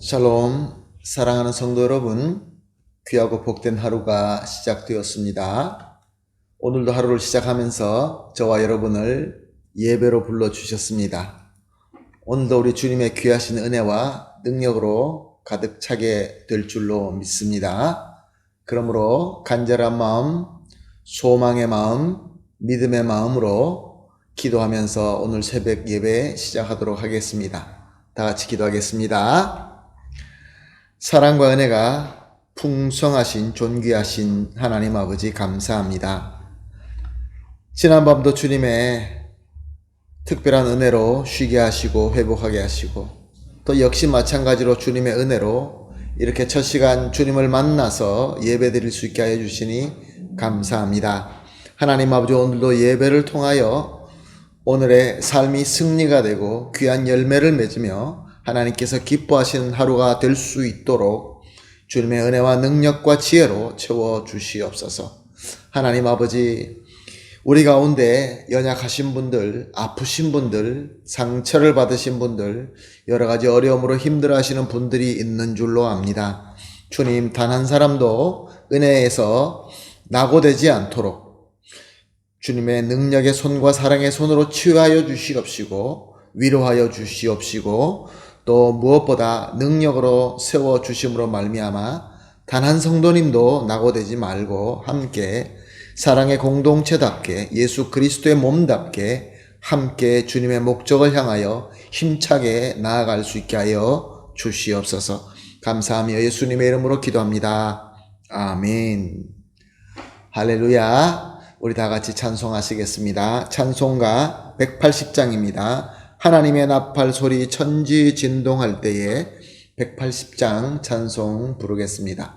샬롬, 사랑하는 성도 여러분, 귀하고 복된 하루가 시작되었습니다. 오늘도 하루를 시작하면서 저와 여러분을 예배로 불러주셨습니다. 오늘도 우리 주님의 귀하신 은혜와 능력으로 가득 차게 될 줄로 믿습니다. 그러므로 간절한 마음, 소망의 마음, 믿음의 마음으로 기도하면서 오늘 새벽 예배 시작하도록 하겠습니다. 다 같이 기도하겠습니다. 사랑과 은혜가 풍성하신 존귀하신 하나님 아버지 감사합니다. 지난밤도 주님의 특별한 은혜로 쉬게 하시고 회복하게 하시고 또 역시 마찬가지로 주님의 은혜로 이렇게 첫 시간 주님을 만나서 예배 드릴 수 있게 하여 주시니 감사합니다. 하나님 아버지, 오늘도 예배를 통하여 오늘의 삶이 승리가 되고 귀한 열매를 맺으며 하나님께서 기뻐하시는 하루가 될 수 있도록 주님의 은혜와 능력과 지혜로 채워주시옵소서. 하나님 아버지, 우리 가운데 연약하신 분들, 아프신 분들, 상처를 받으신 분들, 여러 가지 어려움으로 힘들어하시는 분들이 있는 줄로 압니다. 주님, 단 한 사람도 은혜에서 낙오되지 않도록 주님의 능력의 손과 사랑의 손으로 치유하여 주시옵시고 위로하여 주시옵시고 또 무엇보다 능력으로 세워주심으로 말미암아 단 한 성도님도 낙오되지 말고 함께 사랑의 공동체답게 예수 그리스도의 몸답게 함께 주님의 목적을 향하여 힘차게 나아갈 수 있게 하여 주시옵소서. 감사하며 예수님의 이름으로 기도합니다. 아멘. 할렐루야. 우리 다 같이 찬송하시겠습니다. 찬송가 180장입니다. 하나님의 나팔 소리 천지 진동할 때에 180장 찬송 부르겠습니다.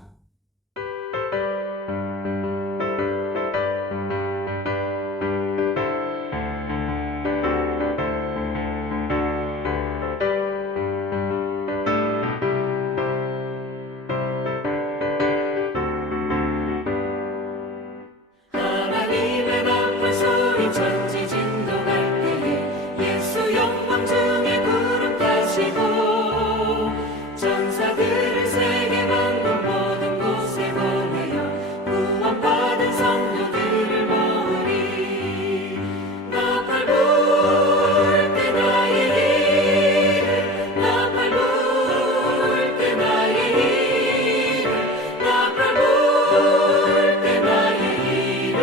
하나님의 나팔 소리 천지 진동할 때에 예수 영광 중에 구름 타시고 전사들을 세계 만국 모든 곳에 보내어 구원받은 성도들을 모으리. 나팔 불 때 나의 일을, 나팔 불 때 나의 일을, 나팔 불 때 나의 일을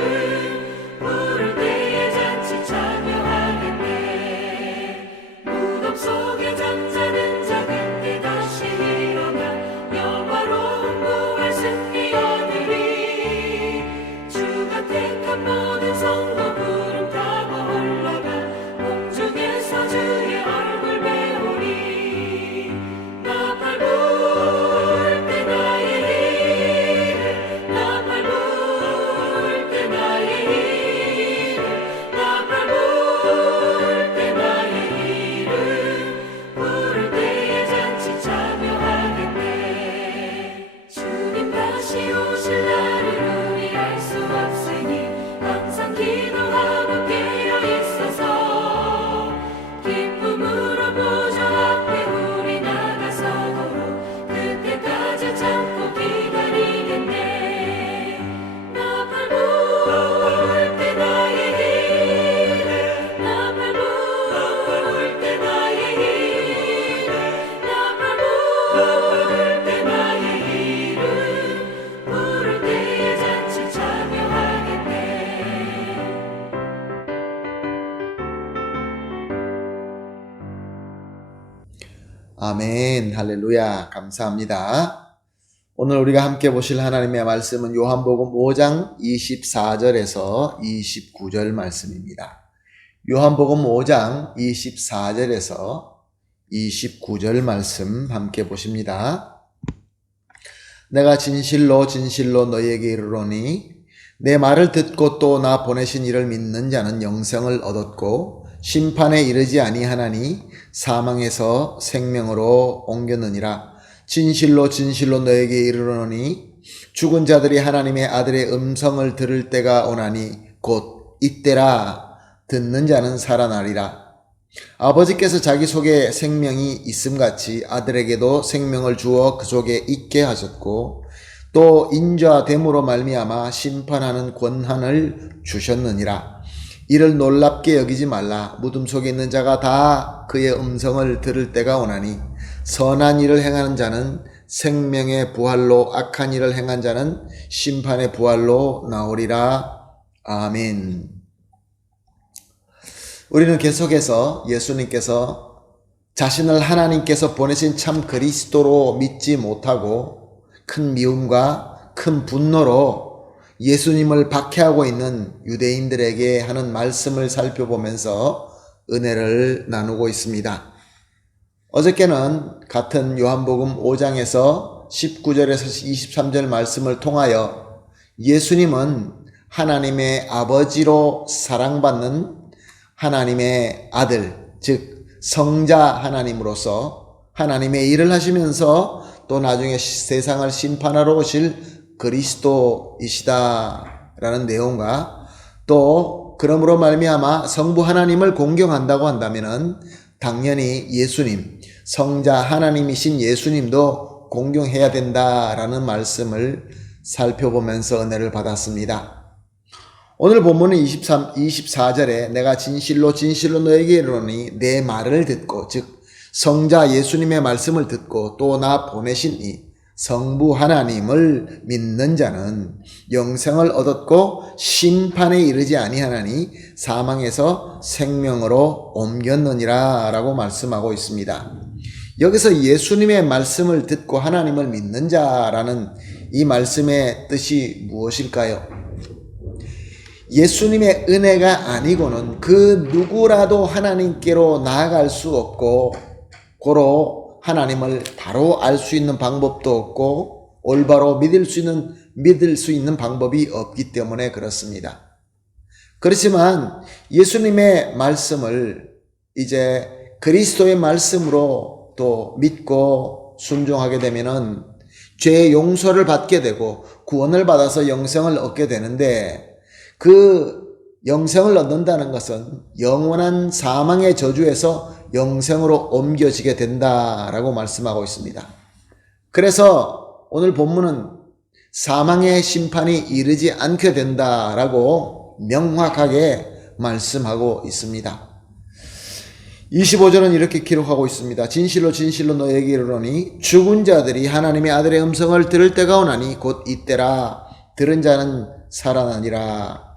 부를 때에 잔치 참여하겠네. 무덤 속에 잠자는 자 그때 다시 일어나 영화로운 부활 승리 얻으리. 주가 택한 모든 성도 구름 타고 올라가 공중에서 주의 얼굴 배우리. 나팔 불 때 나의 일을, 나팔 불 때 나의 일을, 나팔 불 때 나의 일을 부를 때에 잔치 참여하겠네. 주님 다시 오실 날을 우리 알 수 없으니 항상 기도하고 깨어 있어서 기쁨으로 보좌 앞에 우리 나가서도록 그때까지 참고 기다리겠네. 나팔 불 때 나의 일을, 나팔 불 때 나의 일을, 나팔 불 때 나의 일을 부를 때에 잔치 참여하겠네. 아멘. 할렐루야. 감사합니다. 오늘 우리가 함께 보실 하나님의 말씀은 요한복음 5장 24절에서 29절 말씀입니다. 요한복음 5장 24절에서 29절 말씀 함께 보십니다. 내가 진실로 진실로 너희에게 이르노니 내 말을 듣고 또 나 보내신 이를 믿는 자는 영생을 얻었고 심판에 이르지 아니하나니 사망에서 생명으로 옮겼느니라. 진실로 진실로 너에게 이르노니 죽은 자들이 하나님의 아들의 음성을 들을 때가 오나니 곧 이때라. 듣는 자는 살아나리라. 아버지께서 자기 속에 생명이 있음같이 아들에게도 생명을 주어 그 속에 있게 하셨고 또 인자됨으로 말미암아 심판하는 권한을 주셨느니라. 이를 놀랍게 여기지 말라. 무덤 속에 있는 자가 다 그의 음성을 들을 때가 오나니 선한 일을 행하는 자는 생명의 부활로 악한 일을 행한 자는 심판의 부활로 나오리라. 아멘. 우리는 계속해서 예수님께서 자신을 하나님께서 보내신 참 그리스도로 믿지 못하고 큰 미움과 큰 분노로 예수님을 박해하고 있는 유대인들에게 하는 말씀을 살펴보면서 은혜를 나누고 있습니다. 어저께는 같은 요한복음 5장에서 19절에서 23절 말씀을 통하여 예수님은 하나님의 아버지로 사랑받는 하나님의 아들, 즉 성자 하나님으로서 하나님의 일을 하시면서 또 나중에 세상을 심판하러 오실 그리스도이시다라는 내용과 또 그러므로 말미암아 성부 하나님을 공경한다고 한다면은 당연히 예수님, 성자 하나님이신 예수님도 공경해야 된다라는 말씀을 살펴보면서 은혜를 받았습니다. 오늘 본문은 24절에 내가 진실로 진실로 너에게 이르노니 내 말을 듣고 즉 성자 예수님의 말씀을 듣고 또 나 보내신 이 성부 하나님을 믿는 자는 영생을 얻었고 심판에 이르지 아니하나니 사망에서 생명으로 옮겼느니라 라고 말씀하고 있습니다. 여기서 예수님의 말씀을 듣고 하나님을 믿는 자라는 이 말씀의 뜻이 무엇일까요? 예수님의 은혜가 아니고는 그 누구라도 하나님께로 나아갈 수 없고 고로 하나님을 바로 알 수 있는 방법도 없고 올바로 믿을 수 있는 방법이 없기 때문에 그렇습니다. 그렇지만 예수님의 말씀을 이제 그리스도의 말씀으로 또 믿고 순종하게 되면은 죄의 용서를 받게 되고 구원을 받아서 영생을 얻게 되는데 그 영생을 얻는다는 것은 영원한 사망의 저주에서 영생으로 옮겨지게 된다라고 말씀하고 있습니다. 그래서 오늘 본문은 사망의 심판이 이르지 않게 된다라고 명확하게 말씀하고 있습니다. 25절은 이렇게 기록하고 있습니다. 진실로 진실로 너에게 이르노니 죽은 자들이 하나님의 아들의 음성을 들을 때가 오나니 곧 이때라. 들은 자는 살아나니라.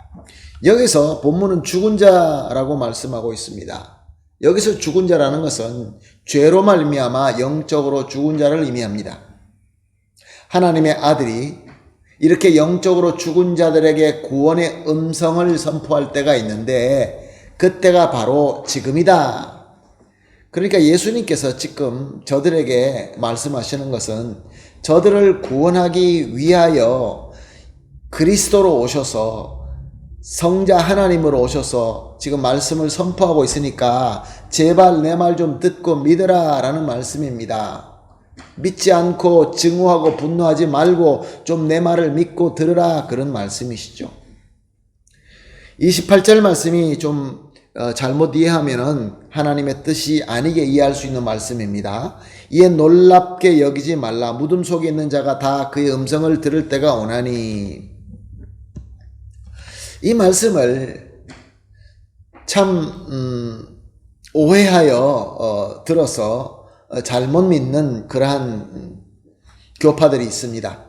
여기서 본문은 죽은 자라고 말씀하고 있습니다. 여기서 죽은 자라는 것은 죄로 말미암아 영적으로 죽은 자를 의미합니다. 하나님의 아들이 이렇게 영적으로 죽은 자들에게 구원의 음성을 선포할 때가 있는데 그때가 바로 지금이다. 그러니까 예수님께서 지금 저들에게 말씀하시는 것은 저들을 구원하기 위하여 그리스도로 오셔서 성자 하나님으로 오셔서 지금 말씀을 선포하고 있으니까 제발 내 말 좀 듣고 믿으라 라는 말씀입니다. 믿지 않고 증오하고 분노하지 말고 좀 내 말을 믿고 들으라 그런 말씀이시죠. 28절 말씀이 좀 잘못 이해하면은 하나님의 뜻이 아니게 이해할 수 있는 말씀입니다. 이에 놀랍게 여기지 말라. 무덤 속에 있는 자가 다 그의 음성을 들을 때가 오나니. 이 말씀을 참 오해하여 들어서 잘못 믿는 그러한 교파들이 있습니다.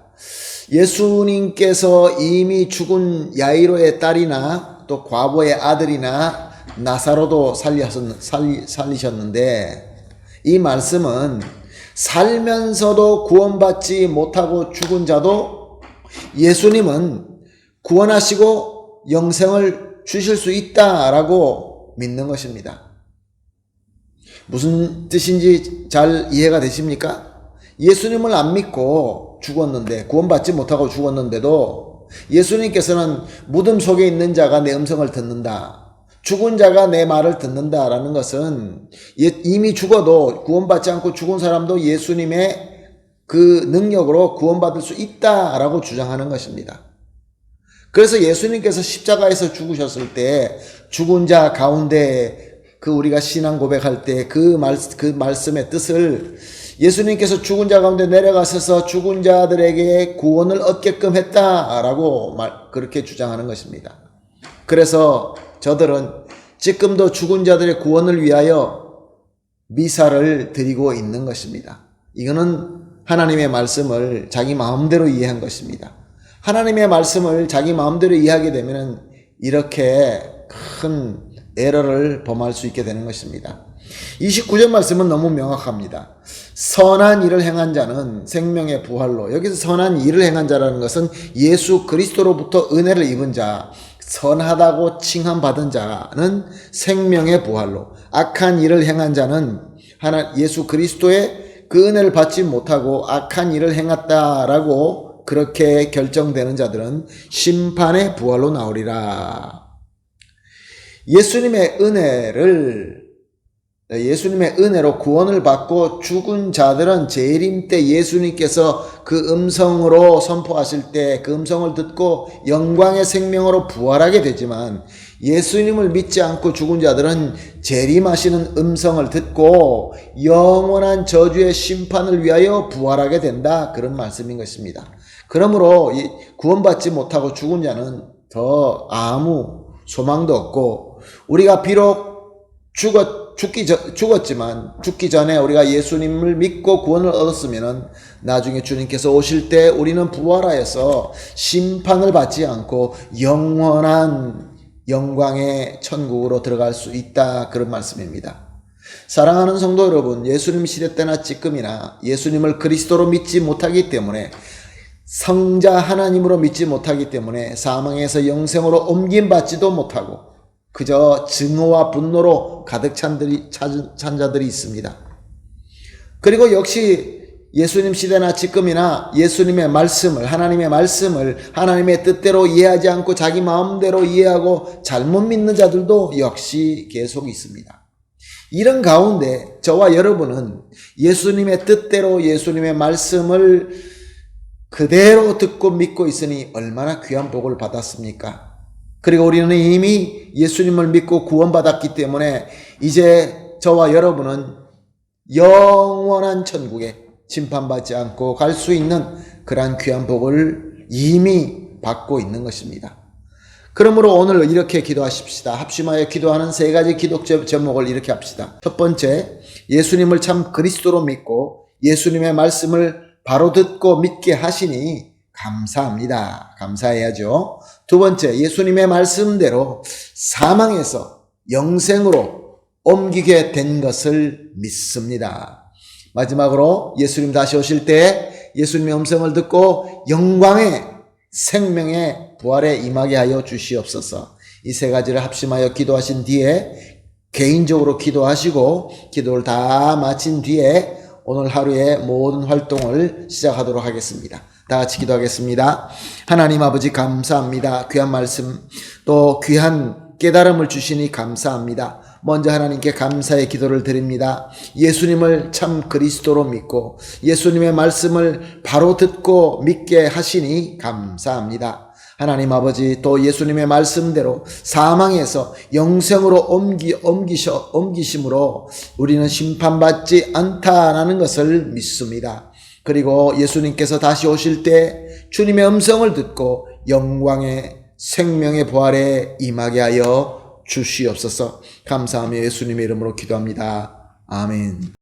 예수님께서 이미 죽은 야이로의 딸이나 또 과부의 아들이나 나사로도 살리셨는데 이 말씀은 살면서도 구원받지 못하고 죽은 자도 예수님은 구원하시고 영생을 주실 수 있다라고 믿는 것입니다. 무슨 뜻인지 잘 이해가 되십니까? 예수님을 안 믿고 죽었는데 구원받지 못하고 죽었는데도 예수님께서는 무덤 속에 있는 자가 내 음성을 듣는다. 죽은 자가 내 말을 듣는다라는 것은 이미 죽어도 구원받지 않고 죽은 사람도 예수님의 그 능력으로 구원받을 수 있다라고 주장하는 것입니다. 그래서 예수님께서 십자가에서 죽으셨을 때 죽은 자 가운데 그 우리가 신앙 고백할 때 그 말씀의 뜻을 예수님께서 죽은 자 가운데 내려가셔서 죽은 자들에게 구원을 얻게끔 했다라고 그렇게 주장하는 것입니다. 그래서 저들은 지금도 죽은 자들의 구원을 위하여 미사를 드리고 있는 것입니다. 이거는 하나님의 말씀을 자기 마음대로 이해한 것입니다. 하나님의 말씀을 자기 마음대로 이해하게 되면 이렇게 큰 에러를 범할 수 있게 되는 것입니다. 29절 말씀은 너무 명확합니다. 선한 일을 행한 자는 생명의 부활로, 여기서 선한 일을 행한 자라는 것은 예수 그리스도로부터 은혜를 입은 자, 선하다고 칭함받은 자는 생명의 부활로, 악한 일을 행한 자는 예수 그리스도의 그 은혜를 받지 못하고 악한 일을 행했다라고 그렇게 결정되는 자들은 심판의 부활로 나오리라. 예수님의 은혜로 구원을 받고 죽은 자들은 재림 때 예수님께서 그 음성으로 선포하실 때 그 음성을 듣고 영광의 생명으로 부활하게 되지만, 예수님을 믿지 않고 죽은 자들은 재림하시는 음성을 듣고 영원한 저주의 심판을 위하여 부활하게 된다, 그런 말씀인 것입니다. 그러므로 구원받지 못하고 죽은 자는 더 아무 소망도 없고, 우리가 비록 죽었지만 죽기 전에 우리가 예수님을 믿고 구원을 얻었으면 나중에 주님께서 오실 때 우리는 부활하여서 심판을 받지 않고 영원한 영광의 천국으로 들어갈 수 있다, 그런 말씀입니다. 사랑하는 성도 여러분, 예수님 시대 때나 지금이나 예수님을 그리스도로 믿지 못하기 때문에, 성자 하나님으로 믿지 못하기 때문에 사망에서 영생으로 옮김받지도 못하고 그저 증오와 분노로 가득 찬 자들이 있습니다. 그리고 역시 예수님 시대나 지금이나 예수님의 말씀을, 하나님의 말씀을 하나님의 뜻대로 이해하지 않고 자기 마음대로 이해하고 잘못 믿는 자들도 역시 계속 있습니다. 이런 가운데 저와 여러분은 예수님의 뜻대로 예수님의 말씀을 그대로 듣고 믿고 있으니 얼마나 귀한 복을 받았습니까? 그리고 우리는 이미 예수님을 믿고 구원받았기 때문에 이제 저와 여러분은 영원한 천국에 심판받지 않고 갈 수 있는 그러한 귀한 복을 이미 받고 있는 것입니다. 그러므로 오늘 이렇게 기도하십시다. 합심하여 기도하는 세 가지 기도 제목을 이렇게 합시다. 첫 번째, 예수님을 참 그리스도로 믿고 예수님의 말씀을 바로 듣고 믿게 하시니 감사합니다. 감사해야죠. 두 번째, 예수님의 말씀대로 사망에서 영생으로 옮기게 된 것을 믿습니다. 마지막으로 예수님 다시 오실 때 예수님의 음성을 듣고 영광의 생명의 부활에 임하게 하여 주시옵소서. 이 세 가지를 합심하여 기도하신 뒤에 개인적으로 기도하시고 기도를 다 마친 뒤에 오늘 하루의 모든 활동을 시작하도록 하겠습니다. 다 같이 기도하겠습니다. 하나님 아버지, 감사합니다. 귀한 말씀 또 귀한 깨달음을 주시니 감사합니다. 먼저 하나님께 감사의 기도를 드립니다. 예수님을 참 그리스도로 믿고 예수님의 말씀을 바로 듣고 믿게 하시니 감사합니다. 하나님 아버지, 또 예수님의 말씀대로 사망에서 영생으로 옮기심으로 우리는 심판받지 않다라는 것을 믿습니다. 그리고 예수님께서 다시 오실 때 주님의 음성을 듣고 영광의 생명의 부활에 임하게 하여 주시옵소서. 감사하며 예수님의 이름으로 기도합니다. 아멘.